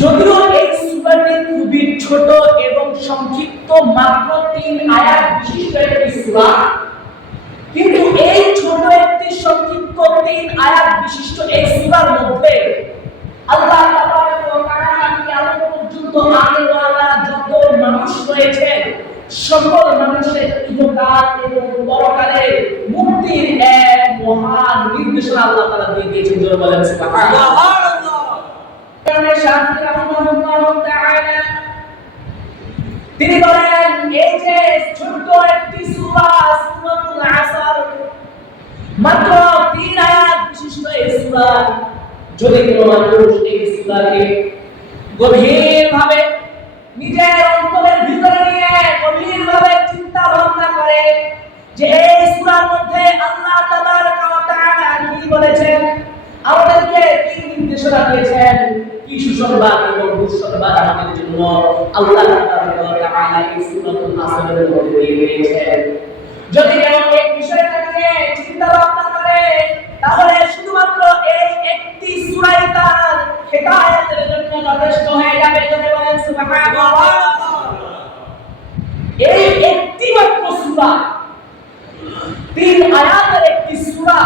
যদিও এই সূরাটি খুবই ছোট এবং সংক্ষিপ্ত, মাত্র 3 আয়াত বিশিষ্ট একটি সূরা, কিন্তু এই ছোট একটি সংক্ষিপ্ত 3 আয়াত বিশিষ্ট এই সূরার মধ্যে আল্লাহ তাবারক ওয়া তাআলা কিয়ামত পর্যন্ত আগেওয়ালা যত মানুষ রয়েছে সকল মানুষের ইহকাল এবং পরকালের মুক্তির এক মহান নির্দেশনা আল্লাহ তাআলা দিয়ে দিয়েছেন। জোরে বলেন সুবহানাল্লাহ। তিনি বলেন এই যে ছোট্ট একটি সূরা সূরাতুল আসর, মাত্র 3 আয়াত বিশিষ্ট এই সূরা, যদি কোনো মানুষ এই সূরাকে গভীরভাবে নিজের অন্তরের ভিতরে নিয়ে গভীরভাবে চিন্তা ভাবনা করে যে এই সূরার মধ্যে আল্লাহ তাবারক ওয়া তাআলা কি বলেছেন, আমাদেরকে কি নির্দেশনা দিয়েছেন, কি সুসংবাদ এবং দুঃসংবাদ আমাদের জন্য আল্লাহ তাবারক ওয়া তাআলা এই সূরাতুল আসরের মধ্যে দিয়ে দিয়েছেন। যদি কেউ এই বিষয়টা নিয়ে চিন্তা ভাবনা করে তাহলে শুধুমাত্র এই একটি সূরাই তার হেদায়েতের জন্য যথেষ্ট হয়ে যাবে। যদি বলেন সুবহানাল্লাহ। এই একটি মাত্র সূরা, 3 আয়াতের একটি সূরা,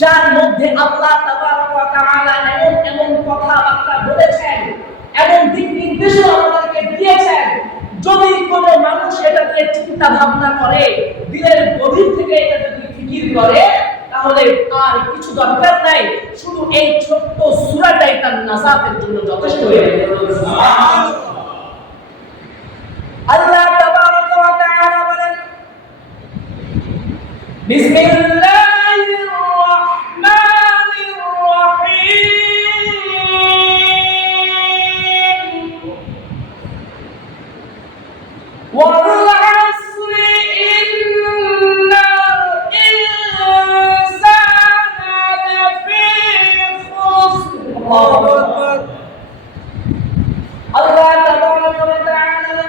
যার মধ্যে আল্লাহ তাবারক ওয়া তাআলা এমন কথাবার্তা বলেছেন, এমন দিক নির্দেশনা আমাদেরকে দিয়েছেন, যদি কোনো মানুষ এটা নিয়ে চিন্তা ভাবনা করে, দিলের গভীর থেকে এটা যদি ফিকির করে, তাহলে আর কিছু দরকার নাই, শুধু এই ছোট্ট সূরাটাই তার নাজাতের জন্য যথেষ্ট হয়ে যাবে। আল্লাহ তাবারক ওয়া তাআলা বলেন, বিসমিল্লাহির রাহমানির রাহিম, ওয়াল আসরি ইন্নাল ইনসানা লাফি খুসর। আল্লাহ তাবারক ওয়া তাআলা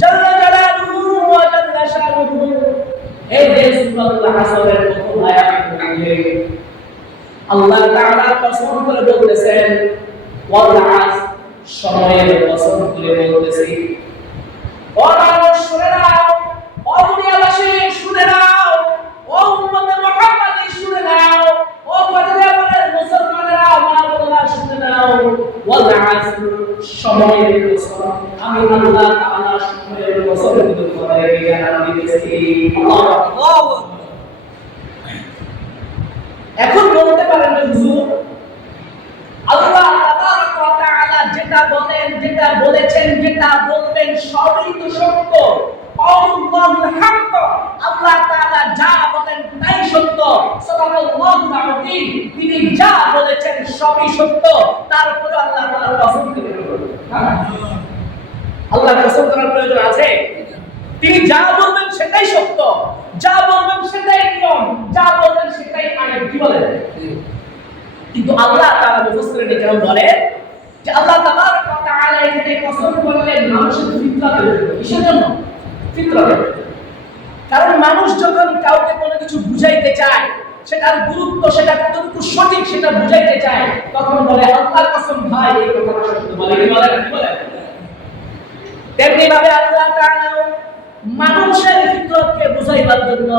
জাল্লা জালালুহু ওয়া জাল্লা শানুহু এই যে সূরাতুল আসরের প্রথম আয়াতের মধ্যে আল্লাহ তাআলা কসম করে বলতেছেন, ওয়াল আস, সময়ের কসম করে বলতেছি। ও মানুষ শুনে নাও, ও দুনিয়াবাসী শুনে নাও, ও উম্মতে মুহাম্মাদি শুনে নাও, ও পরিবারের মুসলমানেরা মা বোনেরা শুনে নাও, ওয়াল আস, সময়ের কসম, আমি আল্লাহ তাআলা সময়ের কসম করে জ্ঞান দিতেছি। আল্লাহু এখন বলতে পারেন যে হুজুর, আল্লাহ তাবারক ওয়া তাআলা যেটা বলেন, যেটা বলেছেন, যেটা বলবেন সবই তো সত্য। আল্লাহুল হক, আল্লাহ তাআলা যা বলেন তাই সত্য। সাল্লাল্লাহু আলাইহি, তিনি যা বলেছেন সবই সত্য। তারপরে আল্লাহ তাআলা কসম করে বলেন, আল্লাহ কসম করার প্রয়োজন আছে? তিনি যা বলবেন সেটাই সত্য, যা বলবেন সেটাই নিয়ম, যা বলবেন সেটাই আইন। কি বলেন? কিন্তু আল্লাহ তাআলা মুফাসসিরিন কেরাম বলেন যে আল্লাহ তাবারক ওয়া তাআলা এখানে কসম করলেন মানুষের ফিতরাতের জন্য। কিসের জন্য? ফিতরাতের। কারণ মানুষ যখন কাউকে কোনো কিছু বুঝাইতে চায়, সেটার গুরুত্ব, সেটা কতটুকু সঠিক সেটা বুঝাইতে চায়, তখন বলে আল্লাহর কসম ভাই এই কথাটা সত্য। বলে কি বলে? কি বলে? তেমনি ভাবে আল্লাহ তাআলা মানুষের ফিতরতকে বুঝাইবার জন্য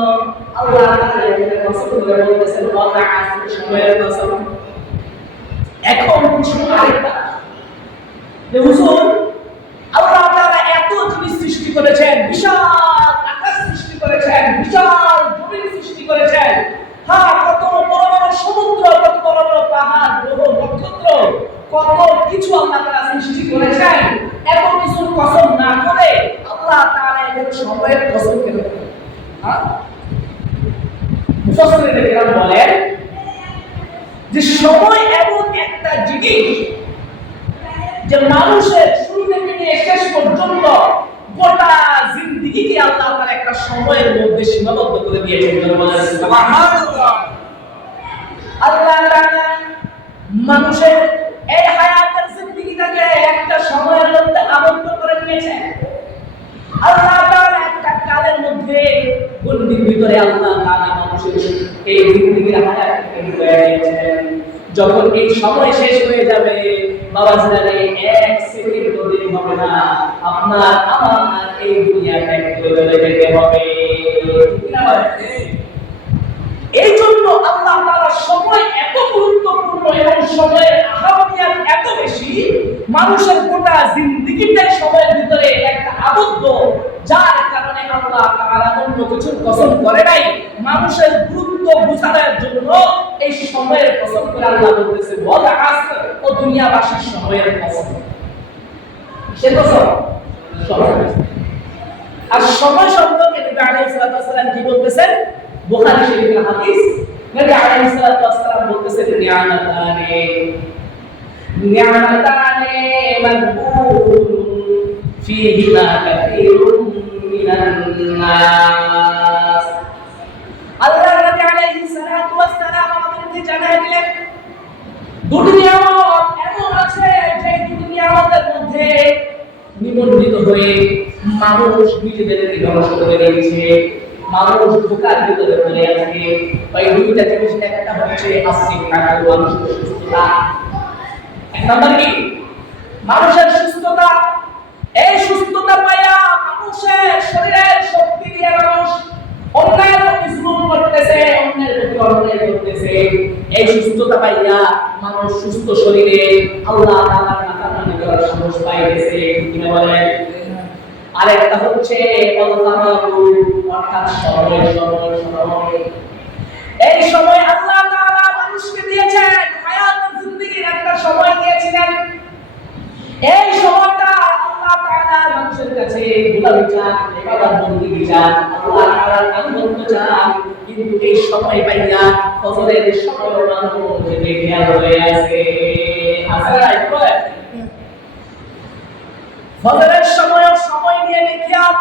আল্লাহ তাআলা এখানে কসম করে বলতেছেন, ওয়া তাআলা সময়ের কসম। এখন প্রশ্ন আরেকটা, যে হুজুর, আল্লাহ তাআলা এত জিনিস সৃষ্টি করেছেন, বিশাল আকাশ সৃষ্টি করেছেন, বিশাল জমিন সৃষ্টি করেছেন, হ্যাঁ, কত বড় বড় সমুদ্র, কত বড় বড় পাহাড়, গ্রহ নক্ষত্র, কত কিছু আল্লাহ তাআলা সৃষ্টি করেছেন, এত কিছুর কসম না করে আল্লাহ তাআলা এর সময়ের কসম কেন করেন? হ্যাঁ, মুফাসসিরিন কেরাম বলেন যে সময় এমন একটা জিনিস যে মানুষের শুরু থেকে নিয়ে শেষ পর্যন্ত গোটা জিন্দেগিকে আল্লাহ তাআলা একটা সময়ের মধ্যে সীমাবদ্ধ করে দিয়েছেন। সুবহানাল্লাহ। আল্লাহ তাআলা মানুষের এই হায়াতের জিন্দেগিটাকে একটা সময়ের মধ্যে আবদ্ধ করে দিয়েছেন। আল্লাহ তাআলা একটা কালের মধ্যে গণ্ডির ভিতরে আল্লাহ তাআলা মানুষের এই জিন্দেগির হায়াতকে ঢুকিয়ে দিয়েছেন। যখন এই সময় শেষ হয়ে যাবে, বাবা জানে এক সেকেন্ড দেরি হবে না, আপনার আমার এই দুনিয়া ত্যাগ করে যেতে হবে। ঠিক না ভাই? এই জন্য আল্লাহ তাআলা সময় এত গুরুত্বপূর্ণ এবং সময়ের আহমিয়ত এত বেশি, মানুষের গোটা জিন্দেগিটাই সময়ের ভিতরে একটা আবদ্ধ, যার কারণে আল্লাহ তাআলা অন্য কিছুর কসম করে নাই, মানুষের গুরুত্ব বোঝানোর জন্য এই সময়ের কসম করে আল্লাহ বলতেছে ওয়াল আসর, ও দুনিয়াবাসীর সময়ের কসম। সে কসম সময়। আর সময় সম্পর্কে নবী আলাইহিস সালাম কি বলতেছেন? বুখারী শরীফের হাদিস, নবী আলাইহিস সালাম বলতেছেন নি'মাতানে মাগবুন ফীহিমা কাসীরুন মিনান নাস। আল্লাহ নবী আলাইহিস সালাম আমাদেরকে জানায় দিলেন দুটি নিয়ামত এমন আছে যে দুটি নিয়ামতের মধ্যে নিমজ্জিত হয়ে মানুষ নিজেদেরকে ধ্বংস করে দিয়েছে, মানুষ ধোঁকার ভিতরে পড়ে আছে। ওই দুইটা জিনিস, একটা হচ্ছে আসিফা, মানুষের সুস্থতা। এক নম্বর কি? মানুষের সুস্থতা। এই সুস্থতা পাইয়া মানুষের শরীরের শক্তি দিয়ে মানুষ অন্যায়ের প্রতি জুলুম করতেছে, অন্যের প্রতি অন্যায় করতেছে। এই সুস্থতা পাইয়া মানুষ সুস্থ শরীরে আল্লাহ তাআলার নাফরমানি করার সাহস পাইতেছে। কি বলে? আরেকটা হচ্ছে অর্থাৎ সময়। এই সময় আল্লাহ তাআলা মানুষকে দিয়েছেন, হায়াতুল জিন্দেগির একটা সময় দিয়েছিলেন। এই সময়টা আল্লাহ তাআলা মানুষের কাছে গোলামি চান, ইবাদত বন্দেগী চান, আল্লাহ তাআলার আনুগত্য চান। কিন্তু এই সময় পাইয়া ফজরের সময় মানুষ বেখেয়াল হয়ে আছে। ফজরের সময় নিয়ে বেখেয়াল,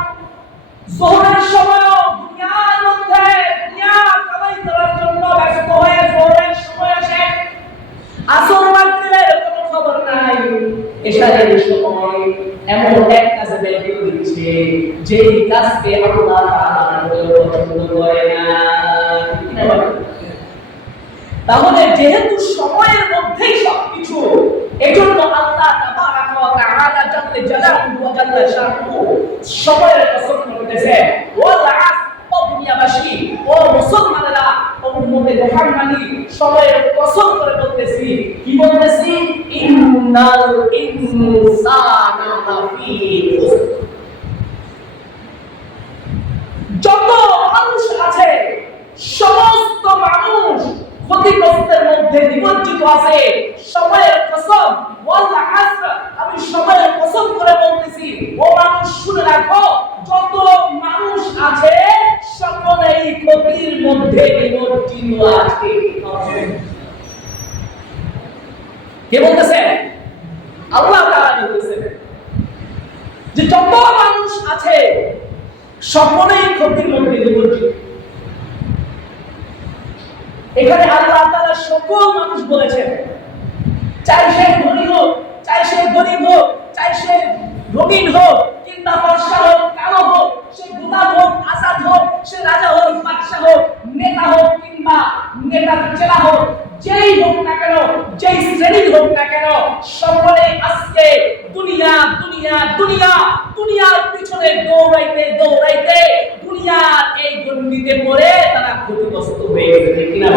যোহরের সময় দুনিয়ার মধ্যে দুনিয়া কামাই করার জন্য ব্যস্ত হয়ে যোহরের সময় আসে, আসর মাগরিবের কোনো খবর নাই, এশারের সময় এমন এক কাজে বের করে দিচ্ছে যেই কাজকে আল্লাহ তাআলা পছন্দ করে না। তাহলে যেহেতু সময়ের মধ্যেই সবকিছু, এজন্য আল্লাহ তাবারাকা ওয়া তাআলা জাল্লা জালালুহু ওয়া জাল্লা শানুহু সময়ের কসম করতেছে, ওয়াল আসর, ও দুনিয়াবাসী, ও মুসলমানেরা, ও উম্মতে মুহাম্মাদি, সময়ের কসম করে বলতেছি। কি বলতেছি? ইন্নাল ইনসানা লাফি খুসর। যত মানুষ আছে সমস্ত মানুষ ক্ষতিগ্রস্তের মধ্যে নিমজ্জিত আছে। সময়ের কসম, ওয়াল আসর, আমি সময়ের কসম করে বলতেছি, ও মানুষ শুনে রাখো, যত মানুষ আছে সকলেই ক্ষতির মধ্যে নিমজ্জিত আছে। কে বলতেছে? আল্লাহ তাআলা বলতেছেন যে যত মানুষ আছে সকলেই ক্ষতির মধ্যে নিমজ্জিত। এখানে আল্লাহ তাআলা সকল মানুষ বলেছেন, চাই সে ধনী হোক, চাই সে গরিব হোক, চাই সে রঙিন হোক কিংবা ফর্সা হোক, কালো হোক, সে গোলাম হোক, আজাদ হোক, সে রাজা হোক, বাদশা হোক, নেতা হোক কিংবা নেতার চেলা হোক, যেই হোক না কেন, যেই শ্রেণীর হোক না কেন, সকলেই আজকে দুনিয়া দুনিয়া দুনিয়া দুনিয়ার পিছনে দৌড়াইতে দৌড়াইতে দুনিয়ার এই গণ্ডিতে পড়ে তারা ক্ষতিগ্রস্ত হয়ে গেছে। কিনা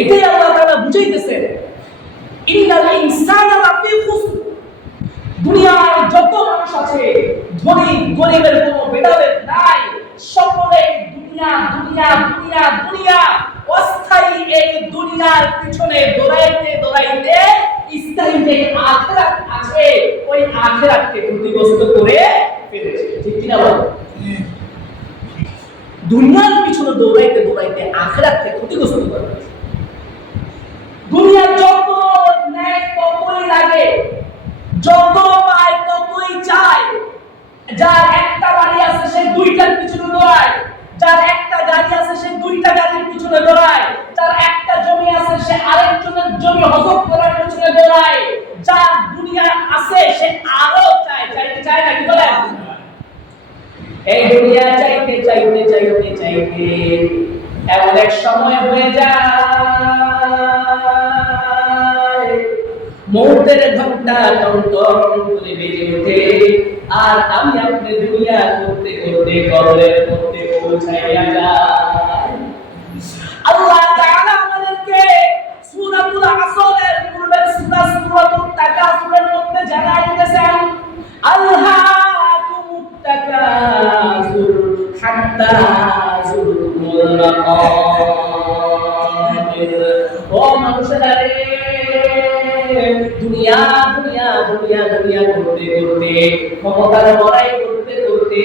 এটাই আল্লাহ তাআলা বুঝাইতেছেন, ইন্নাল ইনসানা লাফি খুসর। দুনিয়ার যত মানুষ আছে, ধনী গরিবের কোনো ভেদাভেদ নাই, সকলে দুনিয়া দুনিয়া দুনিয়া দুনিয়া, অস্থায়ী এই দুনিয়ার পিছনে দৌড়াইতে দৌড়াইতে স্থায়ী যে আখিরাত আছে, ওই আখিরাতকে ক্ষতিগ্রস্ত করে ফেলেছে। ঠিক কিনা বল? দুনিয়ার পিছনে দৌড়াইতে দৌড়াইতে আখিরাতকে ক্ষতিগ্রস্ত করে ফেলেছে। দুনিয়া যত নেয় ততই লাগে, যত পায় ততই চায়। যার একটা বাড়ি আছে সে দুইটার পিছনে দৌড়ায়, যার একটা গাড়ি আছে সে দুইটা গাড়ির পিছনে দৌড়ায়, যার একটা জমি আছে সে আরেকজনের জমি হজম করার পিছনে দৌড়ায়, যার দুনিয়া আছে সে আরো চায়। চাইতে চায় না? কি বলে? এই দুনিয়া চাইতে চাইতে চাইতে চাইতে এমন এক সময় হয়ে যায় মৌতের ঘন্টা টন টন করে বেজে ওঠে, আর আমি আপনি দুনিয়া করতে করতে কবরের মধ্যে পৌঁছাইয়া যাই। আল্লাহ তাআলা আমাদেরকে সূরাতুল আসরের পূর্বের সূরা সূরাতুল তাকাসুরের মধ্যে জানাই দিয়েছেন, আলহাকুমুত তাকাসুর হাত্তা যুরতুল মাকাবির। ও মানুষেরা রে, দুনিয়া দুনিয়া দুনিয়া দুনিয়া করতে করতে, ক্ষমতার বড়াই করতে করতে,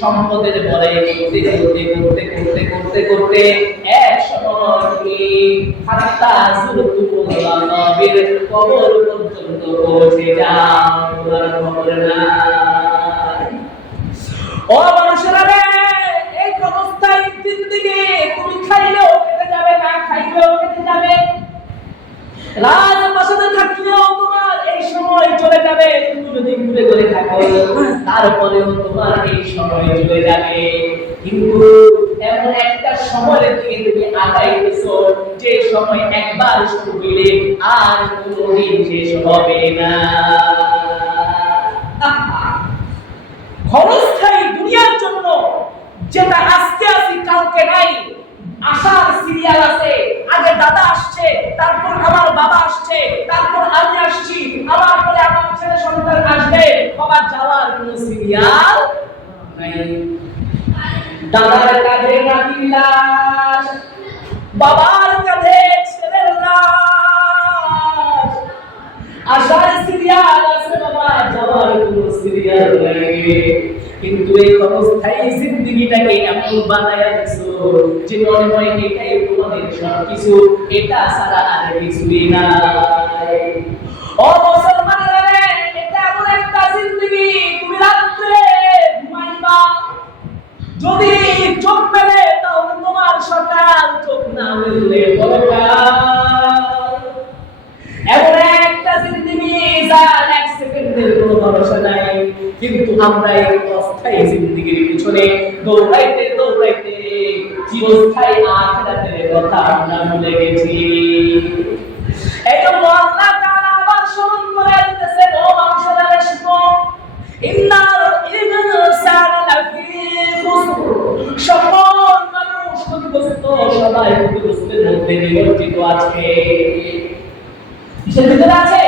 সম্পদের বড়াই করতে করতে করতে করতে করতে করতে এক সময় হাত্তা যুরতুল মাকাবির, কবর পর্যন্ত পৌঁছে যাও, তোমার খবর নাই। ও মানুষেরা রে, এই অবস্থায় জিন্দেগি তুমি খাইলেও কেটে যাবে, না খাইলেও কেটে যাবে, রাজপ্রাসাদে থাকলেও তোমার এই সময় চলে যাবে, তুমি যদি ঘুরে ঘুরে থাকো তারপরেও তোমার এই সময় চলে যাবে। কিন্তু এমন একটা সময়ের দিকে তুমি আগাইতেছো যে সময় একবার শুরু হইলে আর কোনোদিন শেষ হবে না। ক্ষণস্থায়ী দুনিয়ার জন্য যেটা আজকে আছি কালকে নাই, আসার সিরিয়াল আছে, আগে দাদা আসছে, তারপর আমার বাবা আসছে, তারপর আমি আসছি, আমার পরে আমার ছেলে সন্তান আসবে, বাবা যাওয়ার কোনো সিরিয়াল নাই। দাদার কাঁধে নাতির লাশ, বাবার কাঁধে ছেলের লাশ, আসার সিরিয়াল আছে বাবা, যাওয়ার কোনো সিরিয়াল নাই। কিন্তু এই অবস্থায় জিন্দেগিটাকে এমন বানায়া দিছো যে মনে হয় এটাই তোমাদের সবকিছু, এটা ছাড়া আর কিছুই নাই। ও মুসলমানেরা রে, এটা এমন একটা জিন্দেগি, তুমি রাত্রে ঘুমাইবা, যদি চোখ মেলে তাহলে তোমার সকাল, চোখ না মেললে পরকাল। এমন একটা জিন্দেগি যার এক সেকেন্ডের কোনো ভরসা নাই। কিন্তু আমরা এই অস্থায়ী জিন্দেগির পিছনে দৌড়াইতে দৌড়াইতে চিরস্থায়ী আখিরাতের কথা আমরা ভুলে গেছি। এই জন্য আল্লাহ তাআলা আবার স্মরণ করে দিতেছেন, ও মানুষেরা শুনো, ইন্নাল ইনসানা লাফি খুসর, সকল মানুষ ক্ষতিগ্রস্ত, সবাই ক্ষতিগ্রস্তের মধ্যে নিমজ্জিত আছে। কিসের ভিতরে আছে?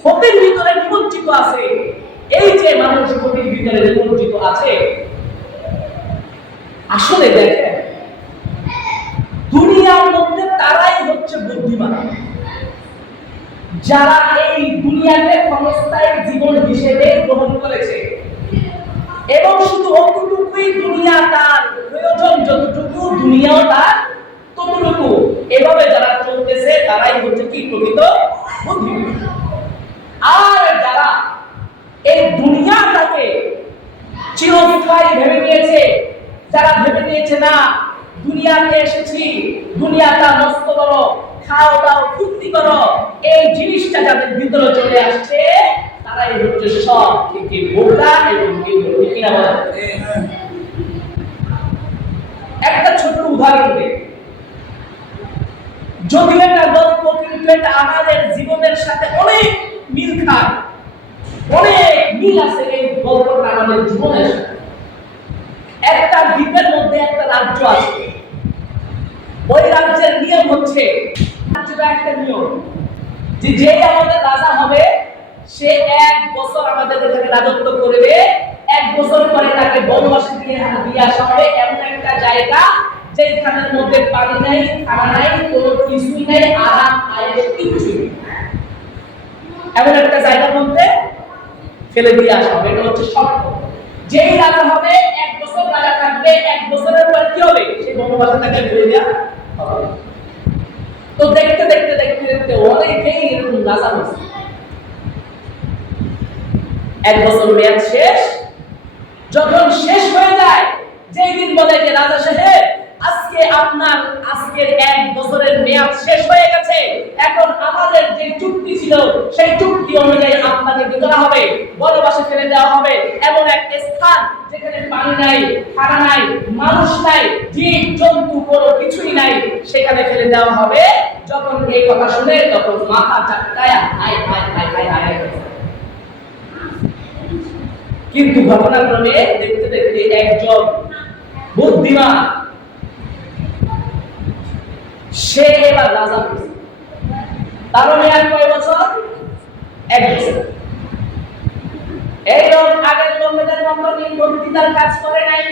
ক্ষতির ভিতরে নিমজ্জিত আছে। এই যে মানুষ ক্ষতির ভিতরে নিমজ্জিত আছে, আসলে দেখেন দুনিয়ার মধ্যে তারাই হচ্ছে বুদ্ধিমান, যারা এই দুনিয়াকে ক্ষণস্থায়ী জীবন হিসেবে গ্রহণ করেছে এবং শুধু অতটুকুই দুনিয়া তার প্রয়োজন, যতটুকু দুনিয়াও তার ততটুকু, এভাবে যারা চলতেছে তারাই হচ্ছে কি প্রকৃত বুদ্ধিমান। আর যারা এই দুনিয়াটাকে চিরস্থায়ী ভেবে নিয়েছে, যারা ভেবে নিয়েছে না দুনিয়াতে এসেছি, দুনিয়াটা মস্ত বড়, খাও দাও ফুর্তি করো, এই জিনিসটা যাদের ভিতরে চলে আসছে তারাই হচ্ছে সব থেকে বোকা এবং একটা ছোট উদাহরণ দেই, যদিও এটা গল্প কিন্তু এটা আমাদের জীবনের সাথে অনেক মিল খায়, অনেক মিল আছে এই গল্পটা আমাদের জীবনের সাথে। একটা দ্বীপের মধ্যে একটা রাজ্য আছে, ওই রাজ্যের নিয়ম হচ্ছে, রাজ্যটা একটা নিয়ম যে যে আমাদের রাজা হবে সে 1 বছর আমাদের এখানে রাজত্ব করবে, 1 বছর পরে তাকে বনবাসে দিয়ে আসা হবে এমন একটা জায়গা যেখানের মধ্যে পানি নাই, খানা নাই, কোনো কিছুই নাই, আরাম আয়েশ কিচ্ছু নেই, এমন একটা জায়গার মধ্যে ফেলে দিয়ে আসা হবে। এটা হচ্ছে শর্ত। যেই রাজা হবে 1 বছর রাজা থাকবে, 1 বছরের পর কি হবে সেই বনবাসে তাকে ফেলে দেওয়া হবে। তো দেখতে দেখতে দেখতে দেখতে অনেকেই এরকম রাজা হচ্ছে। 1 বছর মেয়াদ শেষ, যখন শেষ হয়ে যায়, যেই দিন বলে যে রাজা সাহেব আজকে আপনার আজকের 1 বছরের মেয়াদ শেষ হয়ে গেছে, এখন আমাদের যে চুক্তি ছিল সেই চুক্তি অনুযায়ী আপনাকে কি করা হবে, বনবাসে ফেলে দেওয়া হবে এমন একটা স্থান যেখানে পানি নাই, খানা নাই, মানুষ নাই, জীব জন্তু কোনো কিছুই নাই, সেখানে ফেলে দেওয়া হবে যখন এই কথা শুনে তখন মাথা চাটকায়া হায় হায় হায় হায় হায়। কিন্তু ঘটনাক্রমে দেখতে দেখতে একজন বুদ্ধিমান সে এবার রাজা হয়েছে। তার মেয়াদ কয় বছর? 1 বছর। এইরকম আগের লোকেদের মতো নির্বুদ্ধিতার কাজ করে নাই।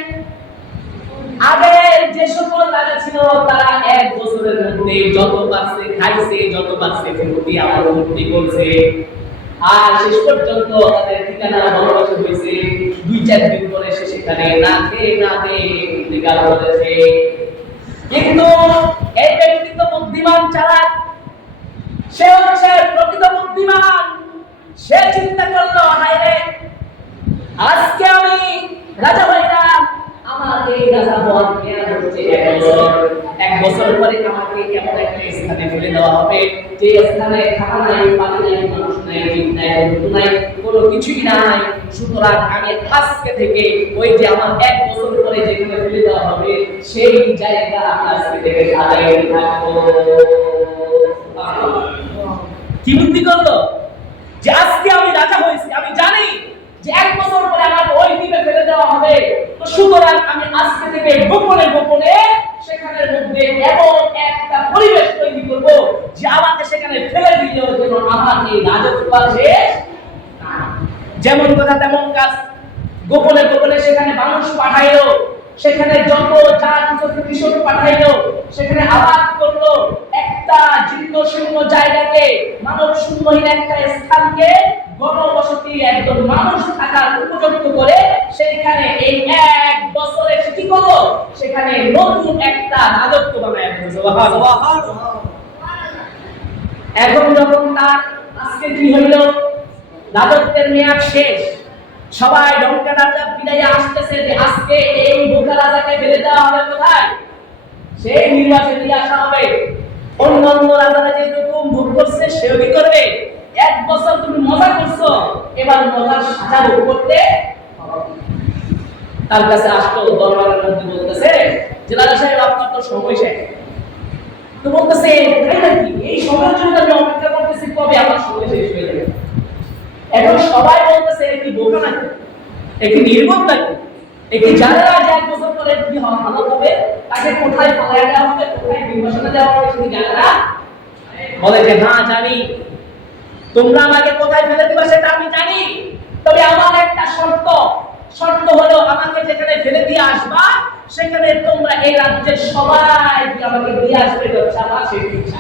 আগে যে সকল রাজা ছিল তারা 1 বছরের মধ্যে যত পারছে খাইছে, যত পারছে ফেরতি আবার উন্নতি করছে, আর শেষ পর্যন্ত তাদের ঠিকানা ভালোবাসা হয়েছে। 2-4 দিন পরে সে সেখানে না খেয়ে ইন্তেকাল করেছে। কিন্তু এই ব্যক্তি তো বুদ্ধিমান, চালাক, সে হচ্ছে প্রকৃত বুদ্ধিমান। সে চিন্তা করলো, হায়রে আজকে আমি রাজা হইলাম, আমার এই রাজা হওয়ার মেয়াদ হচ্ছে 1 বছর। 1 বছর পরে আমাকে কেমন একটা স্থানে ফেলে দেওয়া হবে, যে স্থানে খাওয়া নাই, পানি নাই, মানুষ নাই, জীব নাই, জন্তু নাই, কোনো কিছুই নাই। সুতরাং আমি আজকে থেকে ওই যে আমার 1 বছর পরে যেখানে ফেলে দেওয়া হবে সেই জায়গা আমি আজকে থেকে সাজাই থাকবো। কি বুদ্ধি করলো যে আজকে আমি রাজা হয়েছি, আমি জানি যে 1 বছর পরে আমাকে ওই দ্বীপে ফেলে দেওয়া হবে, তো সুতরাং আমি আজকে থেকে গোপনে গোপনে সেখানের মধ্যে এমন একটা পরিবেশ তৈরি করব যে আমাকে সেখানে ফেলে দিলেও যেন আমার এই রাজত্ব শেষ না। যেমন কথা তেমন কাজ, গোপনে গোপনে সেখানে মানুষ পাঠাইলো, সেখানে যত যা কিছু কৃষক পাঠাইলো, সেখানে আবাদ করলো, একটা জীর্ণ শূন্য জায়গাকে, মানব শূন্যহীন একটা স্থানকে গণবসতি একজন মানুষ থাকার উপযুক্ত করে সেইখানে এই 1 বছরে সে কি করলো, সেখানে নতুন একটা রাজত্ব বানায় ফেলছে। এখন যখন তার আজকে কি হইলো, রাজত্বের মেয়াদ শেষ, সবাই ডঙ্কা রাজা বিদায় আসতেছে যে আজকে এই বোকা রাজাকে ফেলে দেওয়া হবে কোথায়, সেই নির্বাচনে দিয়ে আসা হবে। অন্যান্য রাজারা যেরকম ভোগ করছে সেও কি করবে। 1 বছর তুমি মজা করছো, এবার মজার সাজা ভোগ করতে তার কাছে আসলো। দরবারের মধ্যে বলতেছে যে রাজা সাহেব আপনার তো সময় শেষ। তো বলতেছে তাই নাকি, এই সময়ের জন্য আমি অপেক্ষা করতেছি, কবে আমার সময় শেষ হয়ে যাবে। এখন সবাই বলতেছে কি বোকা নাকি, একটি নির্বোধ নাকি, একটি জানে না যে 1 বছর পরে কি ভালো হবে, তাকে কোথায় পালায়া দেওয়া হবে, কোথায় নির্বাসনে দেওয়া হবে সেটি জানে না। বলে যে হ্যাঁ জানি, তোমরা আমাকে কোথায় ফেলে দিবা সেটা আমি জানি, তবে আমার একটা শর্ত হলো আমাকে যেখানে ফেলে দিয়ে আসবা সেখানে তোমরা এই রাজ্যের সবাই আমাকে দিয়ে আসবে, হচ্ছে আমার সেই ইচ্ছা।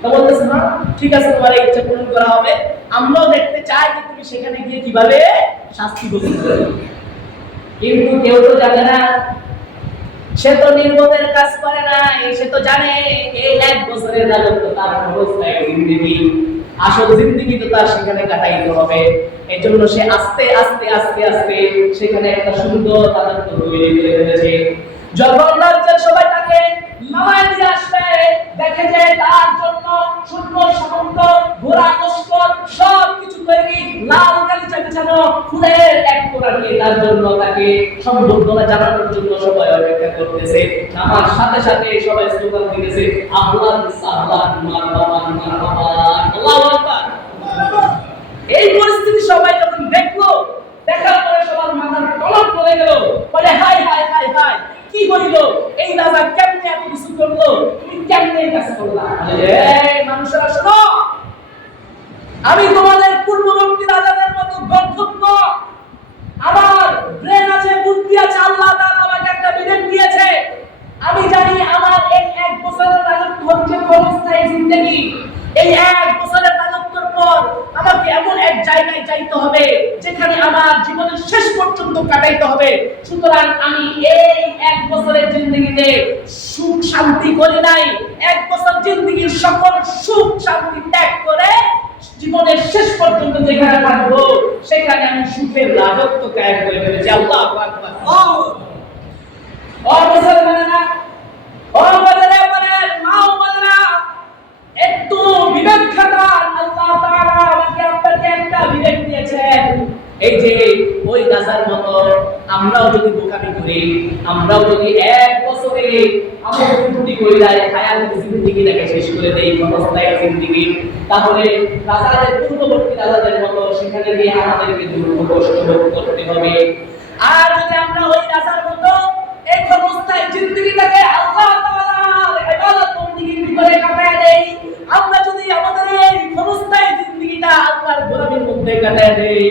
তো বলতেছে না ঠিক আছে, তোমার ইচ্ছা পূরণ করা হবে, আমরাও দেখতে চাই যে তুমি সেখানে গিয়ে কিভাবে শাস্তি ভোগ করবে। কিন্তু কেউ তো জানে না, সে তো নির্বোধের কাজ করে না, সে তো জানে এই 1 বছরের রাজত্ব তার অবস্থায় জিন্দেগি, আসল জিন্দেগি তো তার সেখানে কাটাইতে হবে। এই জন্য সে আস্তে আস্তে আস্তে আস্তে সেখানে একটা সুন্দর রাজত্ব তৈরি করে ফেলেছে। যখন রাজ্যের সবাই তাকে নামায় দিয়ে আসবে, দেখে যে তার জন্য শূন্য সামন্ত ঘোড়া লস্কর সব কিছু তৈরি, লাল গালিচা বিছানো, ফুলের এক কোণা নিয়ে তার জন্য তাকে সম্বর্ধনা জানানোর জন্য সবাই অপেক্ষা করতেছে। নামার সাথে সাথে সবাই স্লোগান দিতেছে আহলান সাহলান মারহাবান মারহাবান, আল্লাহু আকবার। এই পরিস্থিতি সবাই যখন দেখলো, দেখার পরে সবার মাথার তলব পড়ে গেল, বলে হাই হাই হাই হাই, কি হইল, এই রাজা কেমনে এত কিছু করলো, তুমি কেমনে এই কাজ করলা। এই মানুষেরা শোনো, আমি তোমাদের পূর্ববর্তী রাজাদের মতো গর্ধব, আমার ব্রেন আছে, বুদ্ধি আছে, আল্লাহ তাআলা আমাকে একটা বিবেক দিয়েছে। আমি জানি আমার এই 1 বছরের রাজত্ব হচ্ছে ক্ষণস্থায়ী জিন্দেগি। এই 1 বছরের রাজত্বের পর আমাকে এমন এক জায়গায় যাইতে হবে যেখানে আমার জীবনের শেষ পর্যন্ত কাটাইতে হবে। সুতরাং আমি এই 1 বছরের জিন্দেগিতে সুখ শান্তি করি নাই, 1 বছর জিন্দেগির সকল সুখ শান্তি ত্যাগ করে জীবনের শেষ পর্যন্ত যেখানে থাকবো সেখানে আমি সুখের রাজত্ব কায়েম করে ফেলেছি। আল্লাহু আকবার। ও মুসলমানেরা, ও বাজারের মা ও বোনেরা, একটু বিবেক খাটান। আল্লাহ তাআলা আমাকে আপনাকে একটা বিবেক দিয়েছেন। এই যে ওই গাজার মতো আমরাও যদি বোকামি করি, আমরাও যদি এক বছরে আমল ত্রুটি করে দেয়, হায়াতের জিন্দেগিটাকে শেষ করে দেই, ক্ষণস্থায়ী জিন্দেগি, তাহলে রাজাদের পূর্ববর্তী রাজাদের মতো সেখানে গিয়ে আমাদেরকে দুঃখ কষ্ট ভোগ করতে হবে। আর যদি আমরা ওই রাজার মতো এই ক্ষণস্থায়ী জিন্দেগিটাকে আল্লাহ তাআলার ইবাদত বন্দেগীর ভিতরে কাটায় দেই, আমরা যদি আমাদের এই ক্ষণস্থায়ী জিন্দেগিটা আল্লাহর গোলামির মধ্যে কাটায় দেই,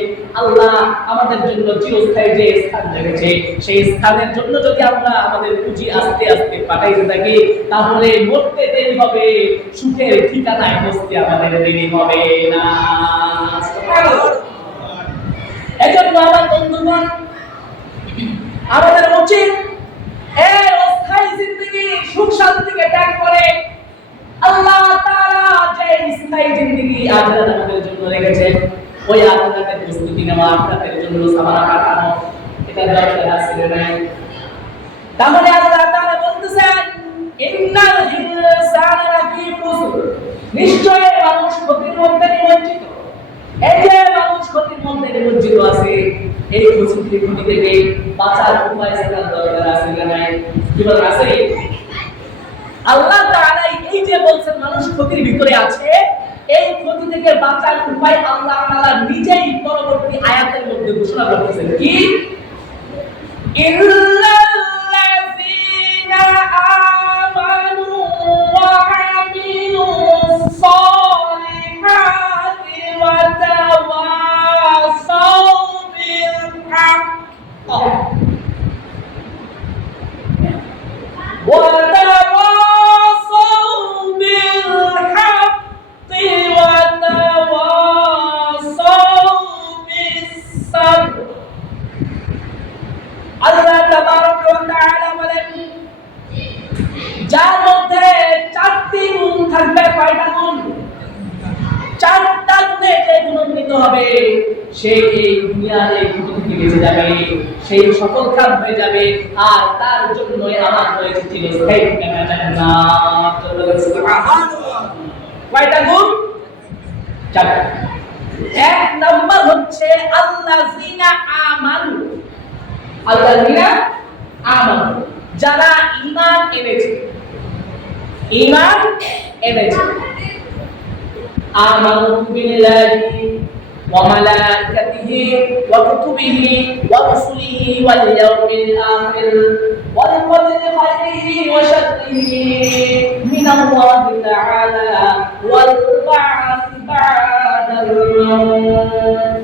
আল্লাহ আমাদের জন্য চিরস্থায়ী যে স্থান রেখেছে সেই স্থানের জন্য যদি আমরা আমাদের পুঁজি আস্তে আস্তে পাঠাইতে থাকি, তাহলে মরতে দেরি হবে, সুখের ঠিকানায় বসতে আমাদের দেরি হবে না। এজন্য আমার বন্ধুগণ, আমাদের উচিত এই অস্থায়ী জিন্দেগি সুখ শান্তিকে ত্যাগ করে আল্লাহ তাআলা যে স্থায়ী জিন্দেগি আখিরাত আমাদের জন্য রেখেছেন, ওই আখিরাতের প্রস্তুতি নেওয়া, আখিরাতের জন্য সামানা কাটানো, এটা দরকার আছে না? তাহলে আল্লাহ তাআলা বলতেছেন, ইন্নাল ইনসানা লাফি খুসর, নিশ্চয়ই মানুষ ক্ষতির মধ্যে নিমজ্জিত। এই যে মানুষ ক্ষতির মধ্যে নিমজ্জিত আছে, এই ক্ষতি থেকে বাঁচার উপায় জানার দরকার আছে না? নাই? কি বলেন, আছে? আল্লাহ তাআলা এই যে বলছেন মানুষ ক্ষতির ভিতরে আছে, এই ক্ষতি থেকে বাঁচার উপায় আল্লাহ তাআলা নিজেই পরবর্তী আয়াতের মধ্যে ঘোষণা করতেছেন। কি? ইল্লাল্লাযীনা আমানু ওয়া আমিলুস সালিহাতি ওয়া তাওয়াসাউ বিল হক ওয়া যার মধ্যে চারটি গুণ থাকবে। কয়টা গুণ? চারটা গুণে যে গুণান্বিত হবে, সে এই দুনিয়ার এই ক্ষতি থেকে বেঁচে যাবে, সেই সফল কাম হয়ে যাবে, আর তার জন্যই আমার রয়েছে চিরস্থায়ী ঠিকানা জান্নাত। সুবহানাল্লাহ। কয়টা গুণ? চারটা। এক নাম্বার হচ্ছে আল্লাযিনা আমানু। আল্লাযিনা আমানু, যারা ঈমান এনেছে। ঈমান এনেছে। আমানু বিল্লাহি ওয়া মালাইকাতিহি ওয়া কুতুবিহি ওয়া রুসুলিহি ওয়াল ইয়াউমিল আখির ওয়াল কদরি খাইরিহি ওয়া শাররিহি মিনাল্লাহি তাআলা ওয়াল বা'থি বা'দাল মাউত।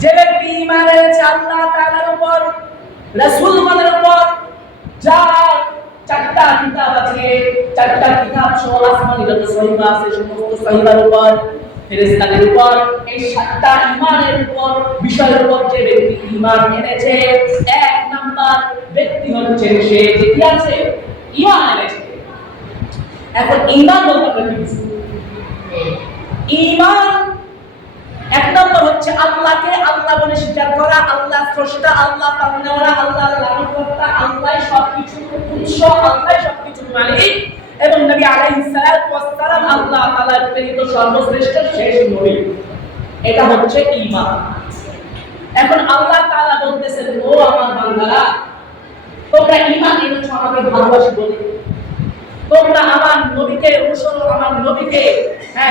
যে ব্যক্তি ঈমান এনেছে আল্লাহ তাআলার উপর, রাসূলগণের উপর, যার চারটা কিতাব আছে, চারটা কিতাব সহ আসমানি যত সহিফা আছে সমস্ত সহিফার উপর, ফেরেশতাদের উপর, এই সাতটা ঈমানের উপর বিষয়ের উপর যে ব্যক্তি ঈমান এনেছে, এক নাম্বার ব্যক্তি হচ্ছে সে যে কি আছে? ঈমান এনেছে। এখন ঈমান বলতে আমরা কি বুঝি? ঈমান এক নম্বর হচ্ছে আল্লাহকে আল্লাহ বলে স্বীকার করা, আল্লাহ স্রষ্টা, আল্লাহ পালনেওয়ালা, আল্লাহ লালনকর্তা, আল্লাহ সবকিছুর উৎস, আল্লাহ সবকিছুর মালিক, এবং নবী আলাইহিস সালাতু ওয়াস সালাম আল্লাহ তাআলার প্রেরিত সর্বশ্রেষ্ঠ শেষ নবী। এটা হচ্ছে ঈমান। এখন আল্লাহ তাআলা বলতেছেন, ও আমার বান্দারা, তোমরা ঈমান এনেছো আমাকে ভালোবাসি বলে, তোমরা আমার নবীকে অনুসরণ, আমার নবীকে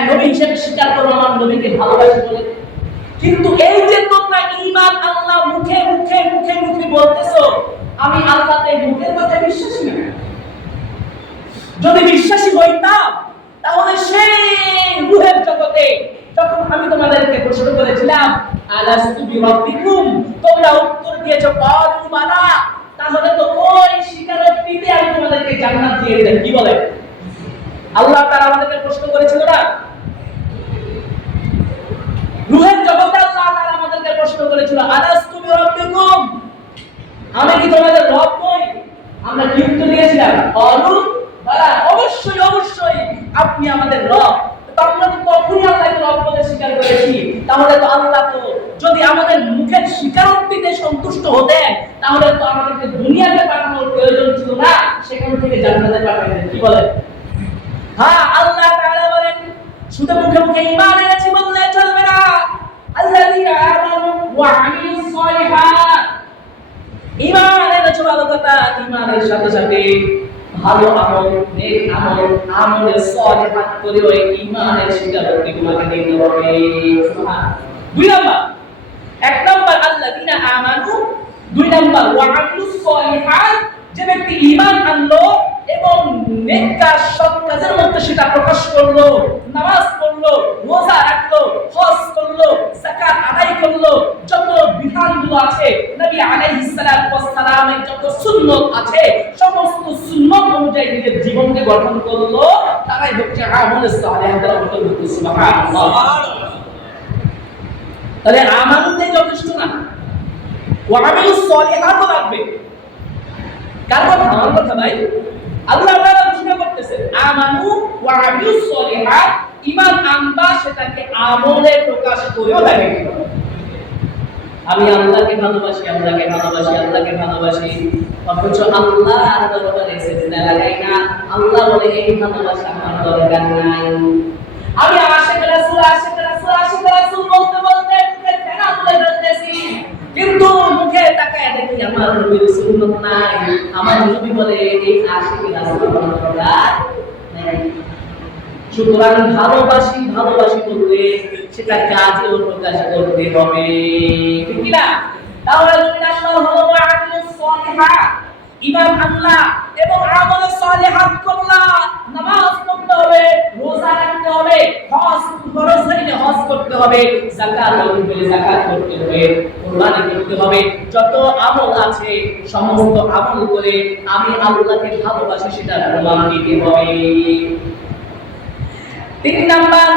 নবী হিসেবে স্বীকার করো, আমার নবীকে ভালোবাসি বলে। কিন্তু এই যে তোমরা ঈমান আল্লাহ মুখে মুখে মুখে মুখে বলতেছো, আমি আল্লাহতে মুখের কথা বিশ্বাসী না। যদি বিশ্বাসী হইতাম তাহলে সেই রূহের জগতে যখন আমি তোমাদেরকে প্রশ্ন করেছিলাম আলাস্তু বিরাব্বিকুম, তোমরা উত্তর দিয়েছো ক্বালু বালা, তাহলে তো ওই স্বীকারোক্তিতে আমি তোমাদেরকে জান্নাত দিয়ে দিলাম। কি বলে? আল্লাহ তাআলা আমাদেরকে প্রশ্ন করেছিল না? রূহের জগতে আল্লাহ তাআলা আমাদেরকে প্রশ্ন করেছিল, আলাস্তু বিরাব্বিকুম, আমি কি তোমাদের রব নই? আমরা কি উত্তর দিয়েছিলাম? ক্বালু বালা, অবশ্যই অবশ্যই আপনি আমাদের রব। তো আমরা তো তখনই আল্লাহকে রব বলে স্বীকার করেছি। তাহলে তো আল্লাহ তো যদি আমাদের মুখের স্বীকারোক্তিতে সন্তুষ্ট হতেন, তাহলে তো আমাদেরকে দুনিয়াতে পাঠানোর প্রয়োজন ছিল না, সেখান থেকে জান্নাতে পাঠাতেন। কি বলেন? হ্যাঁ, আল্লাহ তাআলা বলেন শুধু মুখে মুখে ঈমান এনেছি বললে চলবে না। আল্লাযীনা আমানু ওয়া আমিলুস সালিহাত, ঈমানের হচ্ছে ভালো কথা, ঈমানের সাথে সাথে ভালো আমল, নেক আমল, আমলে সলিহাত করে ওই ঈমানের শিকারত্ব তোমাকে নিতে হবে। সুবহান। দুই নাম্বার, এক নাম্বার আল্লাযিনা আমানু, দুই নাম্বার ওয়া আমিলুস সলিহাত, যে ব্যক্তি ঈমান আনলো এবং নেক কাজ সৎ কাজের মধ্যে সেটা প্রকাশ করলো, নামাজ পড়লো, রোজা রাখলো, হজ করলো, যাকাত আদায় করলো, যত বিধানগুলো আছে নবী আলাইহিস সালাতু ওয়াস সালামের যত সুন্নাত আছে সমস্ত সুন্নাত অনুযায়ী নিজের জীবনকে গঠন করলো, তারাই হচ্ছে আমলে সালিহাতের অন্তর্ভুক্ত। সুবহানাল্লাহ। তাহলে আমানুতে যথেষ্ট না, ওয়া আমিলুস সলিহাতও লাগবে। কার কথা? আমার কথা ভাই। আল্লাহ তাআলা ঘোষণা করতেছেন আমানু ওয়া আমিলুস সলিহাত, ঈমান আনবা সেটাকে আমলে প্রকাশ করেও লাগে। আমি আল্লাহকে ভালোবাসি, আল্লাহকে ভালোবাসি, আল্লাহকে ভালোবাসি, অথচ আল্লাহর দরবারে সিজদা লাগাই না। আল্লাহ বলে এই ভালোবাসা আমার দরকার নাই। আমি আশিক রাসূল, আশিক রাসূল, আশিক রাসূল বলতে বলতে মুখে ফেনা তুলে ধরতেছি, কিন্তু মুখে তাকায় দেখি আমার নবীর সুন্নাত নাই। আমার নবী বলে এই আশিক রাসূল আমার দরকার নাই। সুতরাং ভালোবাসি ভালোবাসি বলতে সেটা কাজেও প্রকাশ করতে হবে, ঠিক কি না? তাহলে তুমি আসল হলো আমিলুস সলিহাত, ঈমান আনলা এবং আমলে সলিহাত করলা, নামাজ পড়তে হবে, রোজা রাখতে হবে, হজ ফরজ হইলে হজ করতে হবে, যাকাত হইলে যাকাত করতে হবে, কুরবানি করতে হবে, যত আমল আছে সমস্ত আমল করে আমি আল্লাহকে ভালোবাসি সেটা প্রমাণ দিতে হবে। তিন নাম্বার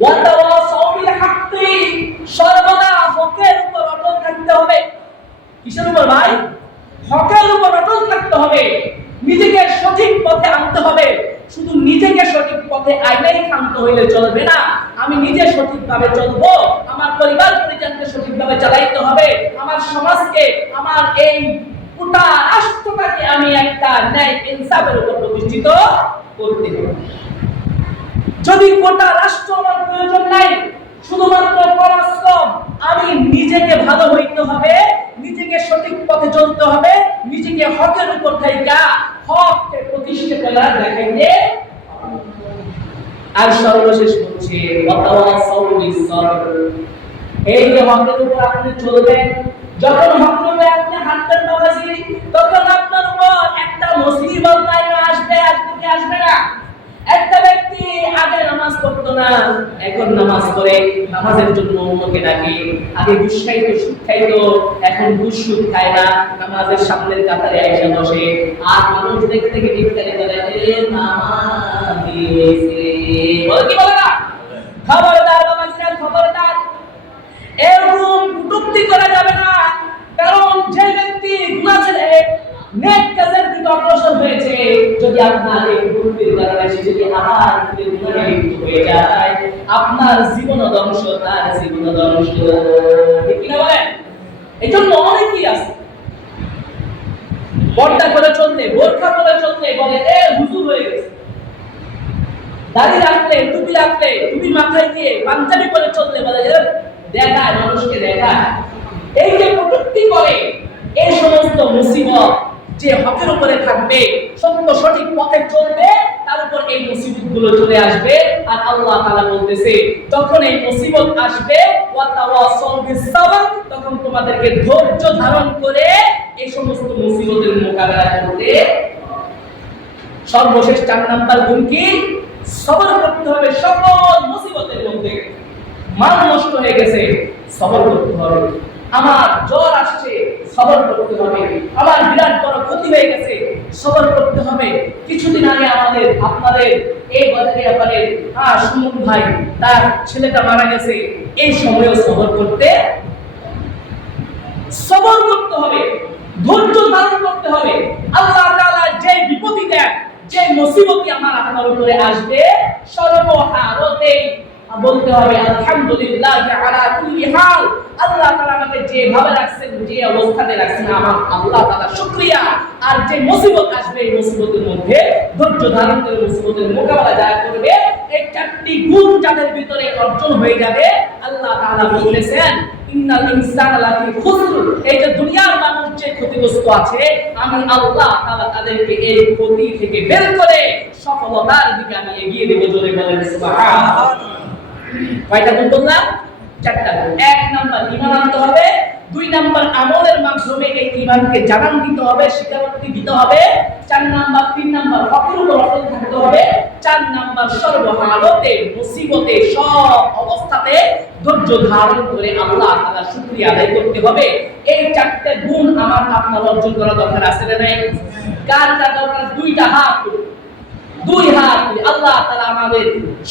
ওয়া তাওয়াসাউ বিল হাক্কি, সর্বদা হকের উপর অটল থাকতে হবে। কিসের উপর ভাই? হকের উপর অটল থাকতে হবে, নিজেকে সঠিক পথে আনতে হবে। শুধু নিজেকে সঠিক পথে আইলেই ক্ষান্ত হইলে চলবে না, আমি নিজে সঠিকভাবে চলবো, আমার পরিবার পরিজনকে সঠিকভাবে চালাইতে হবে, আমার সমাজকে, আমার এই গোটা রাষ্ট্রটাকে আমি একটা ন্যায় ইনসাফের উপর প্রতিষ্ঠিত করতে হবে। যদি গোটা রাষ্ট্র আমার প্রয়োজন নাই, শুধুমাত্র পরাশ্রম, আমি নিজেকে ভালো হইতে হবে, নিজেকে সঠিক পথে চলতে হবে, নিজেকে হকের উপর থাইকা হককে প্রতিষ্ঠা করার দেখাইতে। আর সর্বশেষ হচ্ছে ওয়াতাওয়াসাউ বিস সবর, এই যে হকের উপর আপনি চলবেন, যখন হকের উপর আপনি হাঁটবেন বাবাজি, তখন আপনার উপর একটা মুসিবত আসবে, একদিকে আসবে না। একটা ব্যক্তি আগে নামাজ পড়তো না, এখন নামাজ পড়ে, নামাজের জন্য অন্যকে ডাকে। আগে ঘুষ খাইতো, সুদ খাইতো, এখন ঘুষ সুদ খায় না, নামাজের সামনের কাতারে এসে বসে, আর মানুষ দেখতে থেকে টিপকারি করে, এ নামাজ দিয়েছে বলে, কি বলে না? খবরদার বাবাজিরা, খবরদার, এরকম কটূক্তি করা যাবে না। কারণ যে ব্যক্তি গুনাহ ছেড়ে নেক কাজের দিকে অগ্রসর হয়েছে, যদি আপনার এই কটূক্তির কারণে সে যদি আবার গুনাহে লিপ্ত হয়ে যায়, আপনার জীবন ধ্বংস, তার জীবন ধ্বংস, ঠিক কি না বলেন? এই জন্য অনেকেই আছে পর্দা করে চলতে, বোরখা পরে চলতে বলে এ হুজুর হয়ে গেছে, দাড়ি রাখলে, টুপি রাখলে, টুপি মাথায় দিয়ে পাঞ্জাবি পরে চলতে বলে দেখায়, মানুষকে দেখায়। এই যে কটূক্তি করে, এই সমস্ত মুসিবত যে হকের উপরে থাকবে, সত্য সঠিক পথে চলবে, তার উপর এই মুসিবতগুলো চলে আসবে। আর আল্লাহ তাআলা বলতেছে যখন এই মুসিবত আসবে ওয়া তাওয়াসাউ বিস সাবর, তখন তোমাদেরকে ধৈর্য ধারণ করে এই সমস্ত মুসিবতের মোকাবেলা করতে। সর্বশেষ 4 নাম্বার গুণ কি? সবর করতে হবে সকল মুসিবতের মধ্যে। মান নষ্ট হয়ে গেছে, সবর করতে হবে। আমার জ্বর আসছে, সবর করতে হবে। আমার বিরাট বড় ক্ষতি হয়ে গেছে, সবর করতে হবে। কিছুদিন আগে আপনাদের এই বাজারে আপনাদের সুমন ভাই, তার ছেলেটা মারা গেছে, এই সময়ও সবর করতে হবে, ধৈর্য ধারণ করতে হবে। আল্লাহ তাআলা যে বিপত্তি দেন, যে মুসিবতই আমার আপনার উপরে আসবে, সর্বহারতেই বলতে হবে আলহামদুলিল্লাহ আলা কুল্লি হাল। আল্লাহ তাআলা আমাকে যেভাবে রাখছেন, যে অবস্থাতে রাখছেন, আমার আল্লাহ তাআলা শুকরিয়া। আর যে মুসিবত আসবে, এই মুসিবতের মধ্যে ধৈর্য ধারণ করে মুসিবতের মোকাবেলা যারা করবে, এই 4টি গুণ যাদের ভিতরে অর্জন হয়ে যাবে, আল্লাহ তাআলা বলেছেন ইন্নাল ইনসানা লাফি খুসর, এই যে দুনিয়ার মানুষ যে ক্ষতিগ্রস্ত আছে, আমি আল্লাহ তাআলা তাদেরকে এই ক্ষতি থেকে বের করে সফলতার দিকে আমি এগিয়ে দেব। জোরে বলেন সুবহানাল্লাহ। কয়টা গুণ বললাম? চারটা গুণ। এক নাম্বার ঈমান আনতে হবে, দুই নাম্বার আমলের মাধ্যমে এই ঈমানকে জানান দিতে হবে, স্বীকারোক্তি দিতে হবে, চার নাম্বার তিন নাম্বার হকের উপর অটল থাকতে হবে, চার নাম্বার সর্বহালতে মুসিবতে সব অবস্থাতে ধৈর্য ধারণ করে আল্লাহ তাআলার শুকরিয়া আদায় করতে হবে। এই চারটি গুণ আমার আপনার অর্জন করা দরকার আছে না নাই? কার কার দরকার? দুইটা হাত, দুই হাত। আল্লাহ তাআলা আমাদের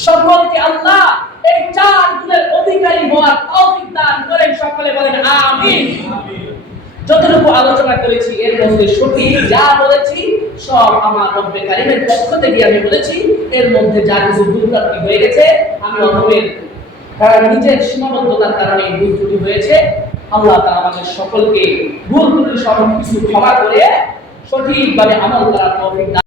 সকলকে আল্লাহ এই চার গুণের অধিকারী হওয়ার তৌফিক দান করেন। সকলে বলেন আমিন। যতটুকু আলোচনা করেছি এর মধ্যে সঠিক যা বলেছি সব আমার রব্বে কারীমের পক্ষ থেকে আমি বলেছি। এর মধ্যে যা কিছু ভুলত্রুটি হয়ে গেছে আমি অথমের নিজের সীমাবদ্ধতার কারণে ভুল ত্রুটি হয়েছে। আল্লাহ তাআলা আমাদের সকলকে ভুল ত্রুটি সব কিছু ক্ষমা করে সঠিকভাবে আমল করার তৌফিক